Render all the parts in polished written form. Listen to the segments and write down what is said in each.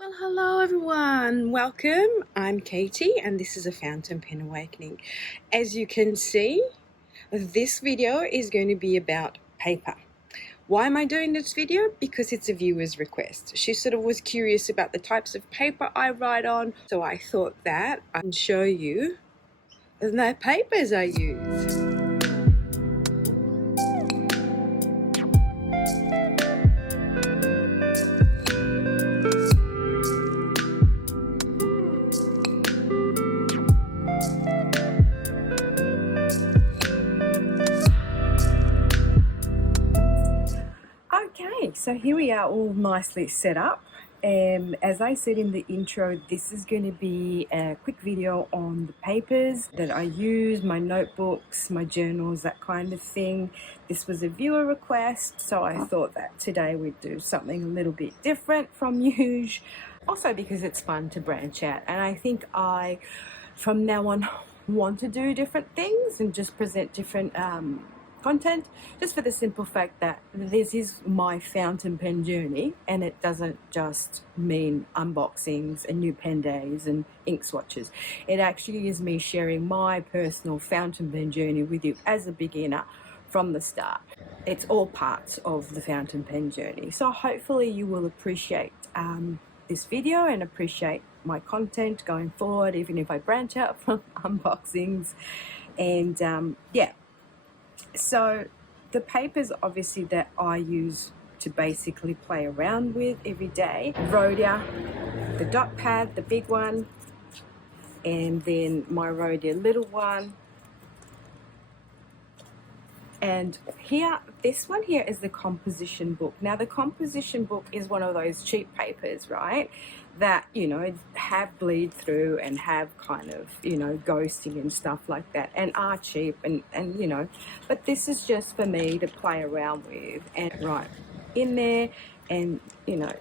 Well, hello everyone. Welcome. I'm Katie and this is a fountain pen awakening. As you can see, this video is going to be about paper. Why am I doing this video? Because it's a viewer's request. She sort of was curious about the types of paper I write on, so I thought that I can show you the papers I use. Okay, so here we are all nicely set up. As I said in the intro, this is going to be a quick video on the papers that I use, my notebooks, my journals, that kind of thing. This was a viewer request, so I thought that today we'd do something a little bit different from usual. Also because it's fun to branch out, and I think from now on, want to do different things and just present different content, just for the simple fact that this is my fountain pen journey, and it doesn't just mean unboxings and new pen days and ink swatches. It actually is me sharing my personal fountain pen journey with you as a beginner from the start. It's all parts of the fountain pen journey, so hopefully you will appreciate this video and appreciate my content going forward, even if I branch out from unboxings. And yeah, so the papers obviously that I use to basically play around with every day: Rhodia, the dot pad, the big one, and then my Rhodia little one. And here, this one here is the composition book. Now the composition book is one of those cheap papers, right, that, you know, have bleed through and have kind of, you know, ghosting and stuff like that, and are cheap, and you know, but this is just for me to play around with and write in there, and, you know,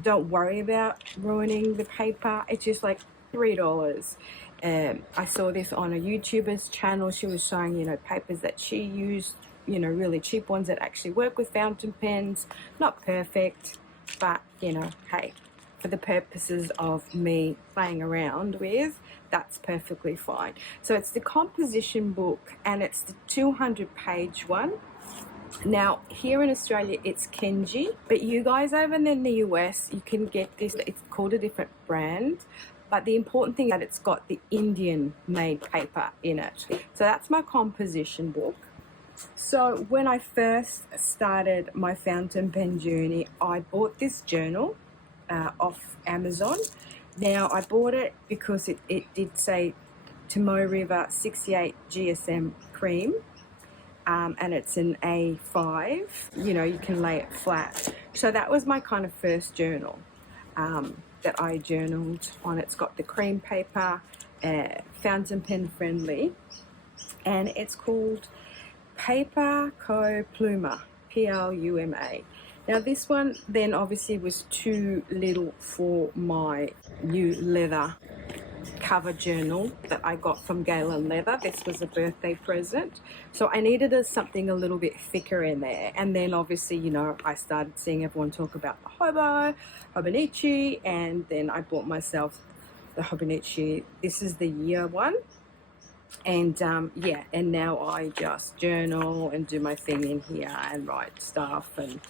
don't worry about ruining the paper. It's just like $3. I saw this on a YouTuber's channel. She was showing, you know, papers that she used, you know, really cheap ones that actually work with fountain pens. Not perfect, but, you know, hey, for the purposes of me playing around with, that's perfectly fine. So it's the composition book, and it's the 200-page one. Now here in Australia it's Kenji, but you guys over in the US, you can get this, it's called a different brand, but the important thing is that it's got the Indian made paper in it. So that's my composition book. So when I first started my fountain pen journey, I bought this journal off Amazon. Now I bought it because it did say Tomoe River 68 GSM cream, and it's an A5. You know, you can lay it flat. So that was my kind of first journal that I journaled on. It's got the cream paper, fountain pen friendly, and it's called Paper Co Pluma, Pluma. Now this one then obviously was too little for my new leather cover journal that I got from Galen Leather. This was a birthday present, so I needed something a little bit thicker in there. And then obviously, you know, I started seeing everyone talk about the Hobonichi, and then I bought myself the Hobonichi. This is the year one. And yeah, and now I just journal and do my thing in here and write stuff. And,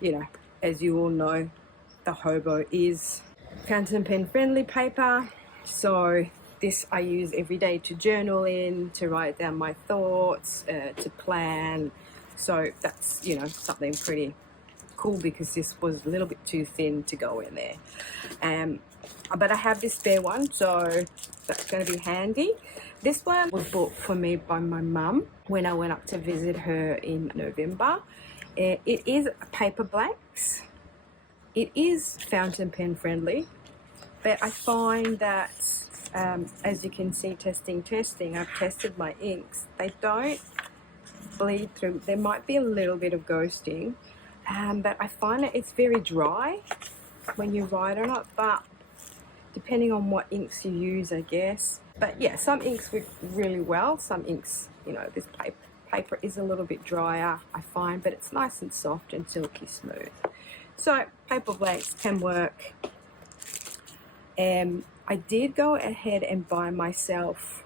you know, as you all know, the Hobo is fountain pen friendly paper, so this I use every day to journal in, to write down my thoughts, to plan. So that's, you know, something pretty cool, because this was a little bit too thin to go in there. But I have this spare one, so that's going to be handy. This one was bought for me by my mum when I went up to visit her in November. It is paper blanks. It is fountain pen friendly, but I find that, as you can see, testing, I've tested my inks. They don't bleed through. There might be a little bit of ghosting, but I find that it's very dry when you write on it, but depending on what inks you use, I guess. But yeah, some inks work really well. Some inks, you know, this paper is a little bit drier, I find, but it's nice and soft and silky smooth. So paper blanks can work I did go ahead and buy myself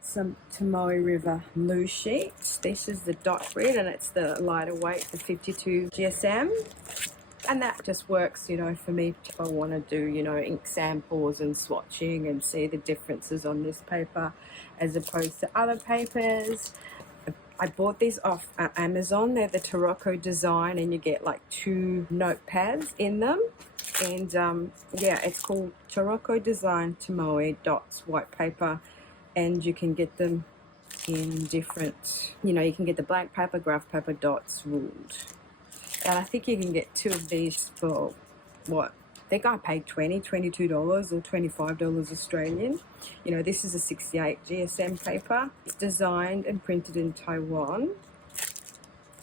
some Tomoe River glue sheets. This is the dot grid, and it's the lighter weight, the 52 GSM. And that just works, you know, for me if I want to do, you know, ink samples and swatching and see the differences on this paper as opposed to other papers. I bought these off Amazon. They're the Tarocco design, and you get like 2 notepads in them. And yeah, it's called Tarocco Design Tomoe Dots white paper, and you can get them in different, you know, you can get the black paper, graph paper, dots, ruled. And I think you can get 2 of these for what? I think I paid $22 or $25 Australian. You know, this is a 68 GSM paper. It's designed and printed in Taiwan.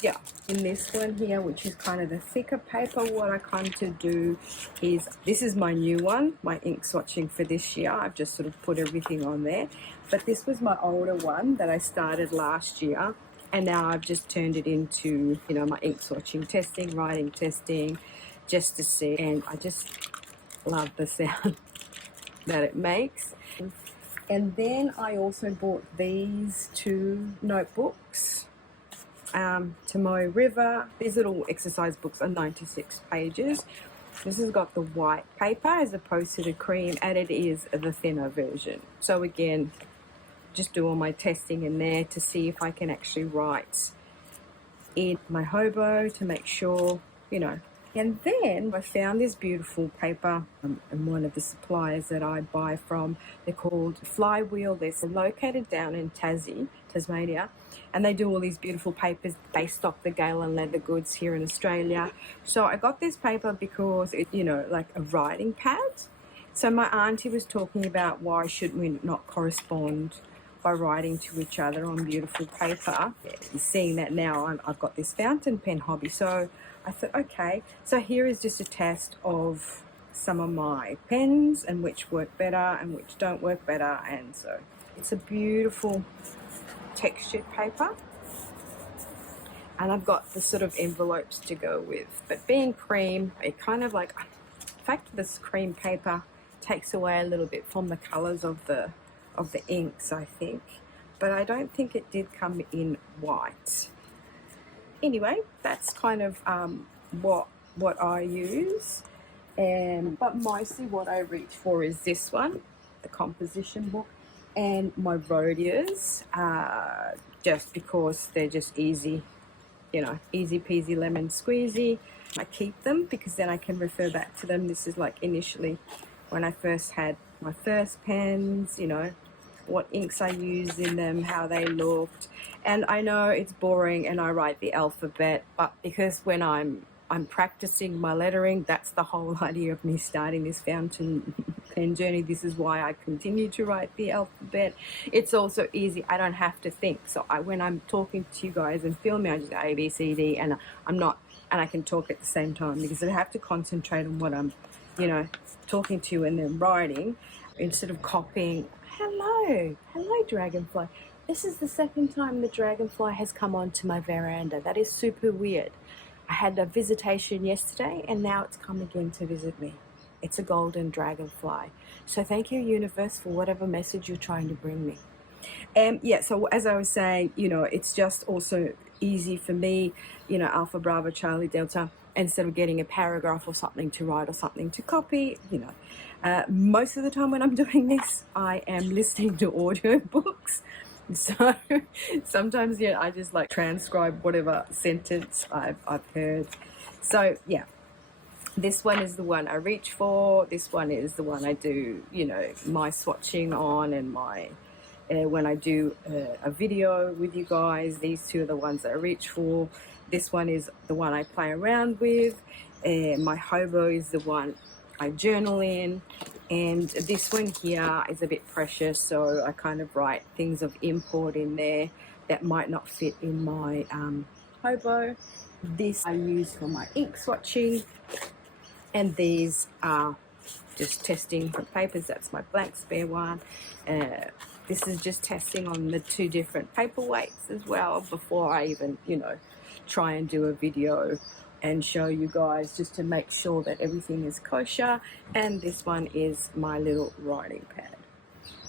Yeah, in this one here, which is kind of the thicker paper, what I kind of do is, this is my new one, my ink swatching for this year. I've just sort of put everything on there. But this was my older one that I started last year. And now I've just turned it into, you know, my ink swatching testing, writing testing, just to see. And I just love the sound that it makes. And then I also bought these 2 notebooks, Tomoe River. These little exercise books are 96 pages. This has got the white paper as opposed to the cream, and it is the thinner version. So again, just do all my testing in there to see if I can actually write in my hobo to make sure, you know. And then I found this beautiful paper in one of the suppliers that I buy from. They're called Flywheel. They're located down in Tasmania, and they do all these beautiful papers. They stock the Galen leather goods here in Australia. So I got this paper because it's, you know, like a writing pad. So my auntie was talking about why shouldn't we not correspond by writing to each other on beautiful paper. Seeing that now I've got this fountain pen hobby, so I thought, okay, so here is just a test of some of my pens and which work better and which don't work better. And so it's a beautiful textured paper, and I've got the sort of envelopes to go with. But being cream, it kind of like, in fact, this cream paper takes away a little bit from the colors of the inks, I think, but I don't think it did come in white. Anyway, that's kind of what I use, but mostly what I reach for is this one, the composition book, and my Rhodias, just because they're just easy, you know, easy peasy lemon squeezy. I keep them because then I can refer back to them. This is like initially when I first had my first pens, you know, what inks I used in them, how they looked. And I know it's boring and I write the alphabet, but because when I'm practicing my lettering, that's the whole idea of me starting this fountain pen journey. This is why I continue to write the alphabet. It's also easy. I don't have to think. So when I'm talking to you guys and filming, I just go A, B, C, D, and I can talk at the same time because I have to concentrate on what I'm, you know, talking to you and then writing instead of copying. Hello dragonfly. This is the second time the dragonfly has come onto my veranda. That is super weird. I had a visitation yesterday and now it's come again to visit me. It's a golden dragonfly. So thank you, universe, for whatever message you're trying to bring me. Yeah, so as I was saying, you know, it's just also easy for me, you know, Alpha, Bravo, Charlie, Delta, instead of getting a paragraph or something to write or something to copy, you know. Most of the time when I'm doing this, I am listening to audio books. So sometimes, yeah, I just like transcribe whatever sentence I've heard. So yeah, this one is the one I reach for. This one is the one I do, you know, my swatching on, and my when I do a video with you guys. These 2 are the ones I reach for. This one is the one I play around with. My hobo is the one I journal in. And this one here is a bit precious, so I kind of write things of import in there that might not fit in my hobo. This I use for my ink swatching, and these are just testing for papers. That's my blank spare one. This is just testing on the 2 different paper weights as well before I even, you know, try and do a video and show you guys, just to make sure that everything is kosher. And this one is my little writing pad.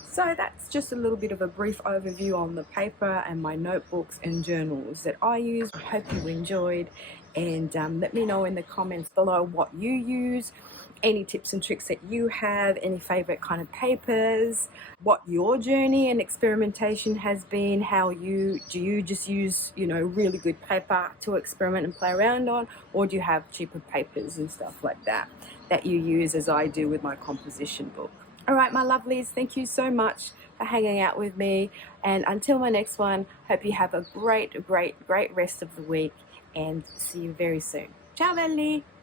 So that's just a little bit of a brief overview on the paper and my notebooks and journals that I use. Hope you enjoyed, and let me know in the comments below what you use, any tips and tricks that you have, any favorite kind of papers, what your journey and experimentation has been, do you just use, you know, really good paper to experiment and play around on, or do you have cheaper papers and stuff like that you use, as I do with my composition book. All right, my lovelies, thank you so much for hanging out with me. And until my next one, hope you have a great rest of the week, and see you very soon. Ciao, belli!